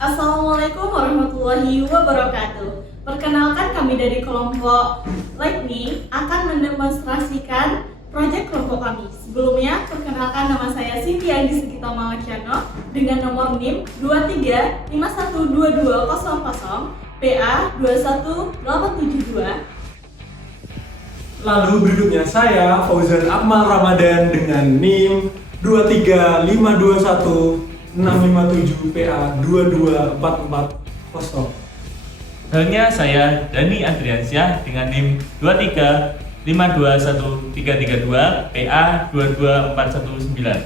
Assalamualaikum warahmatullahi wabarakatuh. Perkenalkan, kami dari kelompok Like Me akan mendemonstrasikan proyek kelompok kami. Sebelumnya, perkenalkan, nama saya Cynthia Andi Sugito Mawacano dengan nomor NIM 23512200 PA 21872. Lalu berikutnya saya Fauzan Akmal Ramadan dengan NIM 235216557 PA 22440. Halnya saya Dani Adriansyah dengan NIM 235213332 PA 22419.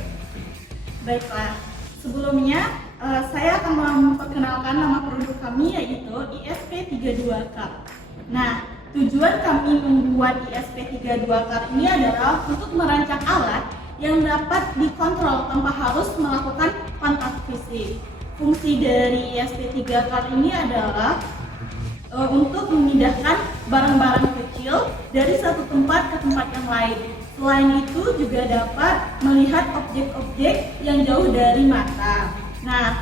Baiklah, sebelumnya saya akan memperkenalkan nama produk kami, yaitu ISP32 Cup. Nah, tujuan kami membuat ISP32 Cup ini adalah untuk merancang alat yang dapat dikontrol tanpa harus melakukan kontak fisik. Fungsi dari ISP3 Cup ini adalah untuk memindahkan barang-barang kecil dari satu tempat ke tempat yang lain. Selain itu juga dapat melihat objek-objek yang jauh dari mata. Nah,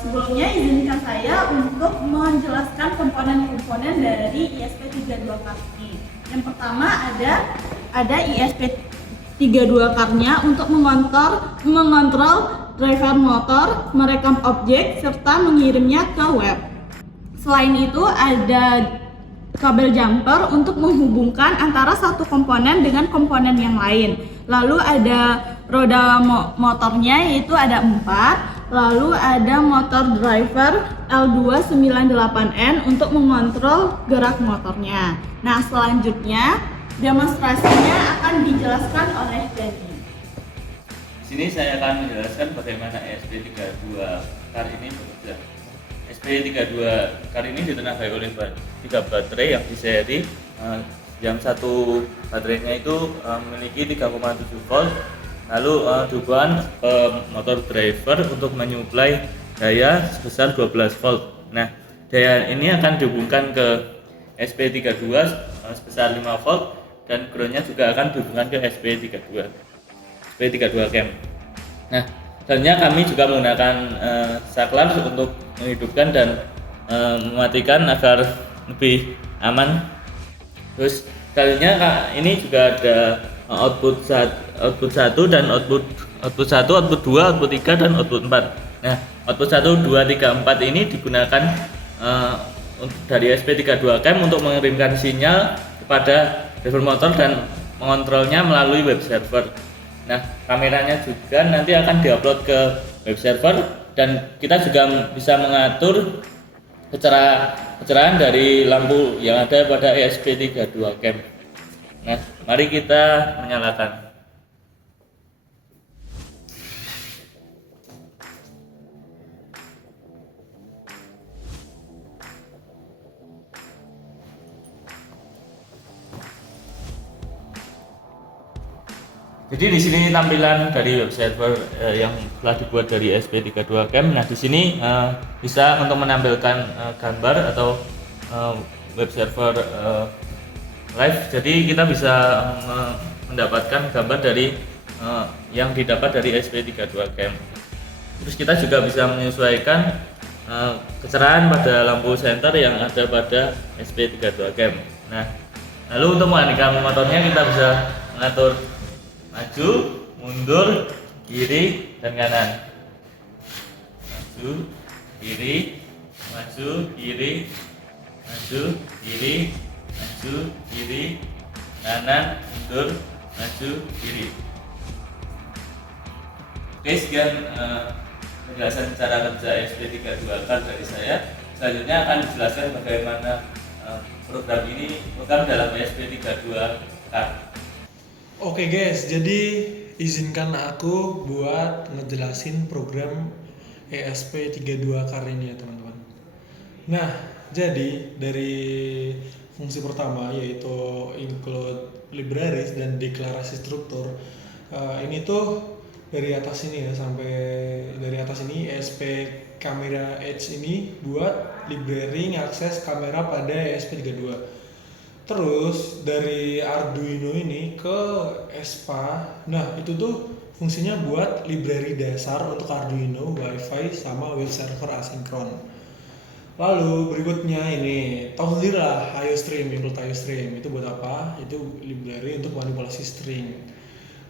sebelumnya izinkan saya untuk menjelaskan komponen-komponen dari ISP32 Cup ini. Yang pertama ada ISP32 Cup-nya untuk mengontrol driver motor, merekam objek, serta mengirimnya ke web. Selain itu ada kabel jumper untuk menghubungkan antara satu komponen dengan komponen yang lain. Lalu ada roda motornya, yaitu ada 4. Lalu ada motor driver L298N untuk mengontrol gerak motornya. Nah, selanjutnya demonstrasinya akan dijelaskan oleh Dani. Di sini saya akan menjelaskan bagaimana ESP32 car ini bekerja. ESP32 car ini ditenagai oleh 3 baterai yang diseri. Yang satu baterainya itu memiliki 3,7 volt. Lalu dukungan motor driver untuk menyuplai daya sebesar 12 volt. Nah, daya ini akan dihubungkan ke SP32 sebesar 5 volt, dan groundnya juga akan dihubungkan ke SP32 cam. Nah, selanjutnya kami juga menggunakan saklar untuk menghidupkan dan mematikan agar lebih aman. Terus selanjutnya ini juga ada output 1 dan output 1, output 2, output 3 dan output 4. Nah, output 1, 2, 3, 4 ini digunakan dari SP32 cam untuk mengirimkan sinyal kepada driver motor dan mengontrolnya melalui web server. Nah, kameranya juga nanti akan diupload ke web server, dan kita juga bisa mengatur kecerahan dari lampu yang ada pada ESP32 cam. Nah, mari kita menyalakan. Jadi di sini tampilan dari web server yang telah dibuat dari ESP32 cam. Nah, di sini bisa untuk menampilkan gambar atau web server live. Jadi kita bisa mendapatkan gambar dari yang didapat dari ESP32 cam. Terus kita juga bisa menyesuaikan kecerahan pada lampu senter yang ada pada ESP32 cam. Nah, lalu untuk mengalihkan motornya kita bisa mengatur maju, mundur, kiri, dan kanan. Maju, kiri, maju, kiri, maju, kiri, maju, kiri, kanan, mundur, maju, kiri. Oke, sekian penjelasan cara kerja ESP32 car dari saya. Selanjutnya akan dijelaskan bagaimana program dalam ESP32 car. Oke guys, jadi izinkan aku buat ngejelasin program ESP32 car ini ya teman-teman. Nah, jadi dari fungsi pertama yaitu include libraries dan deklarasi struktur, ini tuh dari atas ini ya, sampai dari atas ini ESP Camera Edge ini buat library ngakses kamera pada ESP32. Terus dari Arduino ini ke ESPA, nah itu tuh fungsinya buat library dasar untuk Arduino, Wi-Fi, sama web server asinkron. Lalu berikutnya ini, tahu sendiri lah IOStream, include IOStream itu buat apa? Itu library untuk manipulasi string.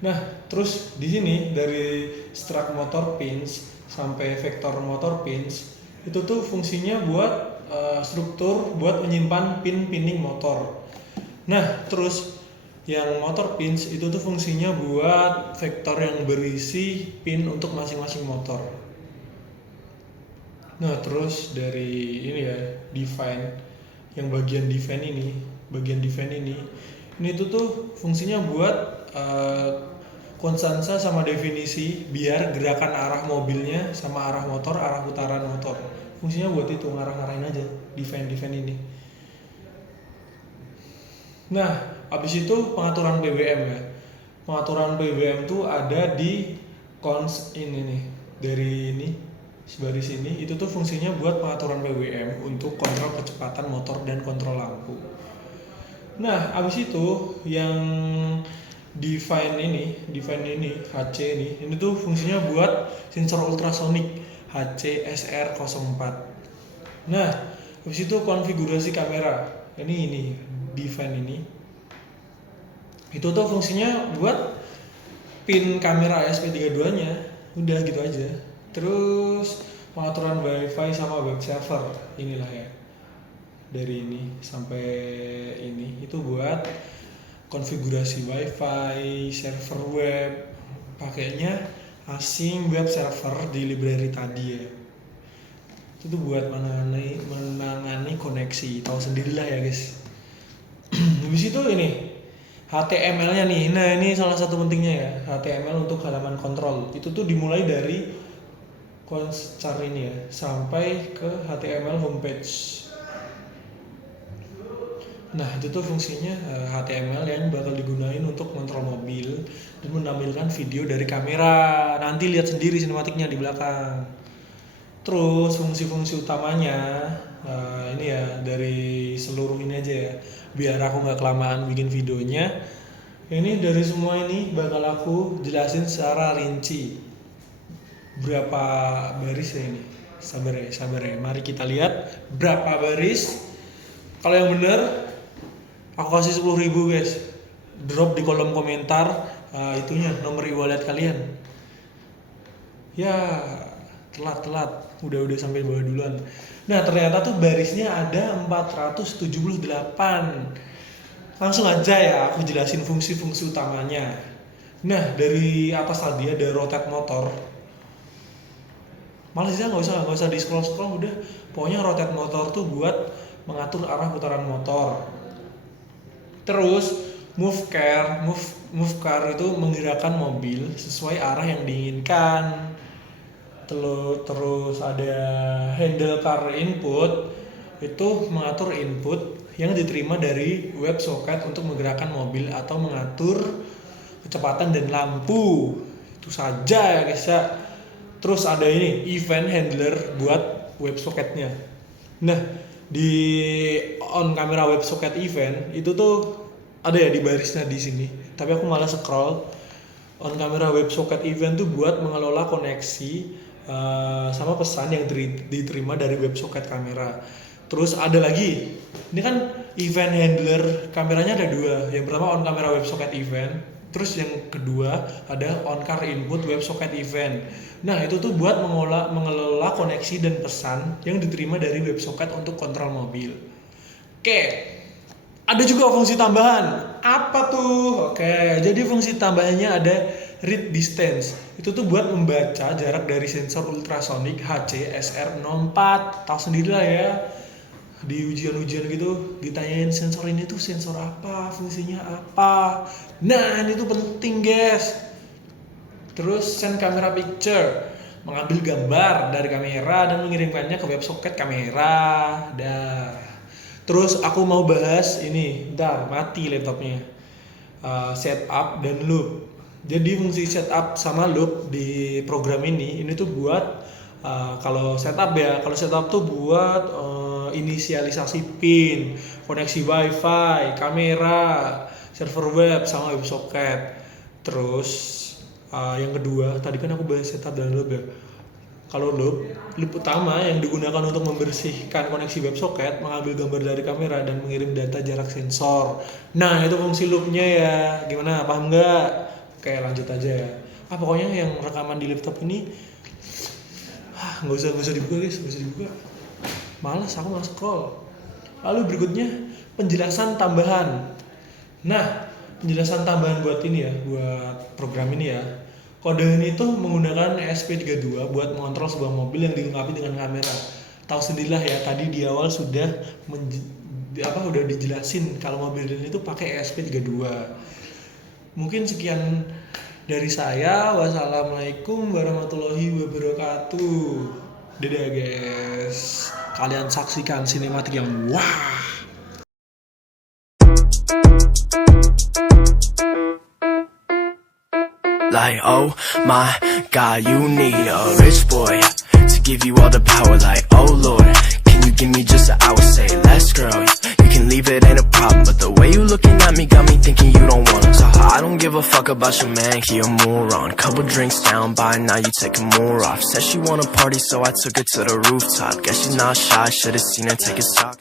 Nah, terus di sini dari struct motor pins sampai vector motor pins itu tuh fungsinya buat struktur buat menyimpan pinning motor. Nah, terus yang motor pins itu tuh fungsinya buat vektor yang berisi pin untuk masing-masing motor. Nah, terus dari ini ya, define yang bagian define ini tuh fungsinya buat konstansa sama definisi biar gerakan arah mobilnya sama arah motor, arah putaran motor. Fungsinya buat itu, ngarah-ngarahin aja define ini. Nah, habis itu pengaturan PWM ya. Pengaturan PWM tuh ada di cons ini nih. Dari ini baris ini itu tuh fungsinya buat pengaturan PWM untuk kontrol kecepatan motor dan kontrol lampu. Nah, habis itu yang define ini HC ini tuh fungsinya buat sensor ultrasonik HC-SR04. Nah, habis itu konfigurasi kamera. Ini define ini. Itu tuh fungsinya buat pin kamera ESP32-nya. Udah gitu aja. Terus pengaturan Wi-Fi sama web server inilah ya. Dari ini sampai ini itu buat konfigurasi Wi-Fi, server web, pakainya async web server di library tadi ya. Itu buat menangani koneksi, tahu sendirilah ya guys. Habis itu ini HTML-nya nih. Nah, ini salah satu pentingnya ya, HTML untuk halaman kontrol. Itu tuh dimulai dari char ini ya sampai ke HTML homepage. Nah, itu tuh fungsinya HTML yang bakal digunain untuk kontrol mobil dan menampilkan video dari kamera. Nanti lihat sendiri sinematiknya di belakang. Terus fungsi-fungsi utamanya ini ya dari seluruh ini aja ya, biar aku nggak kelamaan bikin videonya. Ini dari semua ini bakal aku jelasin secara rinci. Berapa baris ya ini? Sabar ya. Mari kita lihat berapa baris. Kalau yang benar aku kasih 10.000 guys. Drop di kolom komentar itunya nomor e-wallet kalian. Ya, telat. Udah sampai bawah duluan. Nah, ternyata tuh barisnya ada 478. Langsung aja ya aku jelasin fungsi-fungsi utamanya. Nah, dari atas tadi ada rotate motor. Malah sih nggak usah di scroll udah. Pokoknya rotate motor tuh buat mengatur arah putaran motor. Terus move car itu menggerakkan mobil sesuai arah yang diinginkan. Terus ada handle car input itu mengatur input yang diterima dari web socket untuk menggerakkan mobil atau mengatur kecepatan dan lampu. Itu saja ya guys ya. Terus ada ini event handler buat web socketnya. Nah, di on kamera web socket event itu tuh ada ya di barisnya di sini. Tapi aku malah scroll. On kamera web socket event tuh buat mengelola koneksi sama pesan yang diterima dari web socket kamera. Terus ada lagi, ini kan event handler kameranya ada dua. Yang pertama on kamera web socket event. Terus yang kedua ada on car input web socket event. Nah, itu tuh buat mengelola koneksi dan pesan yang diterima dari web socket untuk kontrol mobil. Oke, ada juga fungsi tambahan. Apa tuh? Oke, jadi fungsi tambahannya ada read distance. Itu tuh buat membaca jarak dari sensor ultrasonik HC-SR04. Tahu sendirilah ya. Di ujian-ujian gitu ditanyain sensor ini tuh sensor apa, fungsinya apa. Nah, ini tuh penting guys. Terus send camera picture, mengambil gambar dari kamera dan mengirimkannya ke web socket kamera. Terus aku mau bahas ini, mati laptopnya. Setup dan loop. Jadi fungsi setup sama loop di program ini tuh buat kalau setup tuh buat inisialisasi pin, koneksi Wi-Fi, kamera, server web sama web socket. Terus Yang kedua, tadi kan aku bahas setup dan loop ya. Kalau loop utama yang digunakan untuk membersihkan koneksi WebSocket, mengambil gambar dari kamera dan mengirim data jarak sensor. Nah, itu fungsi loopnya ya. Gimana? Paham nggak? Oke, lanjut aja ya. Pokoknya yang rekaman di laptop ini nggak usah dibuka guys, nggak usah dibuka. Malas, aku nggak scroll. Lalu berikutnya penjelasan tambahan. Nah, penjelasan tambahan buat ini ya, buat program ini ya. Kode ini tuh menggunakan ESP32 buat mengontrol sebuah mobil yang dilengkapi dengan kamera. Tahu sendirilah ya, tadi di awal sudah udah dijelasin kalau mobil ini tuh pakai ESP32. Mungkin sekian dari saya. Wassalamualaikum warahmatullahi wabarakatuh. Dadah guys. Kalian saksikan sinematik yang wah. Like, oh my God, you need a rich boy to give you all the power. Like, oh Lord, can you give me just an hour? Say less, girl, you can leave, it ain't a problem. But the way you looking at me got me thinking you don't want it. So I don't give a fuck about your man, he a moron. Couple drinks down by now, you taking more off. Said she wanna party, so I took her to the rooftop. Guess she's not shy, should've seen her take a shot.